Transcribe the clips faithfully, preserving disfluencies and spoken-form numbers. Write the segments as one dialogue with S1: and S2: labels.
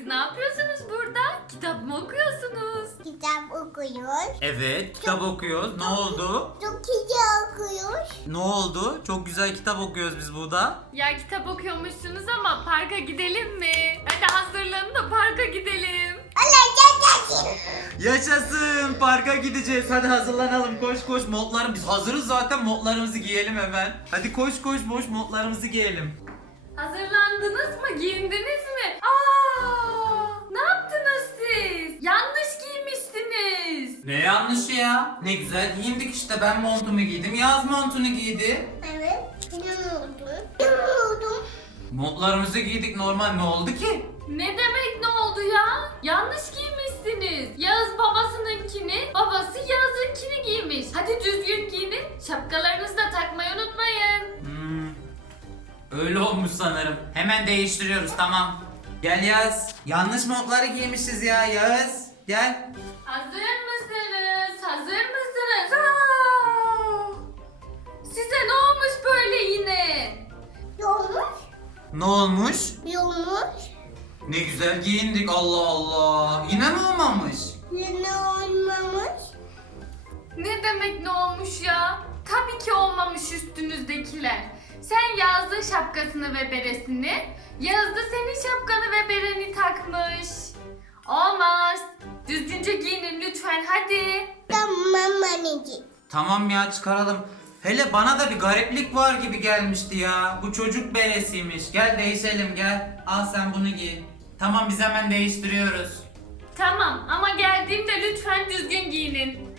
S1: siz ne yapıyorsunuz burada? Kitap mı okuyorsunuz?
S2: Kitap okuyoruz.
S3: Evet, kitap okuyoruz. Ne oldu?
S2: Çok güzel okuyoruz.
S3: Ne oldu? Çok güzel kitap okuyoruz biz burada.
S1: Ya kitap okuyormuşsunuz ama parka gidelim mi? Hadi hazırlanın da parka gidelim.
S2: Allah gel gel.
S3: Yaşasın! Parka gideceğiz. Hadi hazırlanalım. Koş koş montlarım. Biz hazırız zaten. Montlarımızı giyelim hemen. Hadi koş koş boş montlarımızı giyelim.
S1: Hazırlandınız mı? Giyindiniz mi? Aa! Ne yaptınız siz? Yanlış giymişsiniz.
S3: Ne yanlışı ya? Ne güzel giyindik işte. Ben montumu giydim. Yaz montunu giydi.
S2: Evet. Ne oldu? Ne oldu?
S3: Montlarımızı giydik normal. Ne oldu ki?
S1: Ne demek ne oldu ya? Yanlış giymişsiniz. Yağız babasınınkini, babası Yağız'ınkini giymiş. Hadi düzgün giyinin. Şapkalarınızı da takmayı unutmayın.
S3: Hmm, öyle olmuş sanırım. Hemen değiştiriyoruz tamam. Gel Yaz. Yanlış montları giymişiz ya Yaz. Gel.
S1: Hazır mısınız? Hazır mısınız? Aa! Size ne olmuş böyle yine?
S2: Ne olmuş?
S3: Ne olmuş?
S2: Ne olmuş?
S3: Ne güzel giyindik Allah Allah. Yine mi olmamış?
S2: Ne olmamış?
S1: Ne demek ne olmuş ya? Tabii ki olmamış üstünüzdekiler. Sen Yağız'ın şapkasını ve beresini, Yağız da senin şapkanı ve bereni takmış. Olmaz. Düzgünce giyinin lütfen hadi.
S2: Tamam anneciğim.
S3: Tamam ya çıkaralım. Hele bana da bir gariplik var gibi gelmişti ya. Bu çocuk beresiymiş. Gel değişelim gel. Al sen bunu giy. Tamam biz hemen değiştiriyoruz.
S1: Tamam ama geldiğimde lütfen düzgün giyinin.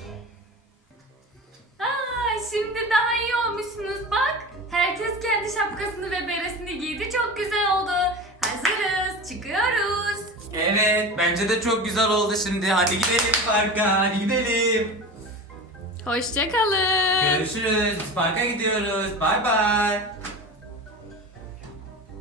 S1: Aa, şimdi daha iyi olmuşsunuz bak. Herkes kendi şapkasını ve beresini giydi. Çok güzel oldu. Hazırız. Çıkıyoruz.
S3: Evet bence de çok güzel oldu şimdi. Hadi gidelim parka hadi gidelim.
S1: Hoşçakalın.
S3: Görüşürüz. Biz parka gidiyoruz. Bay bay.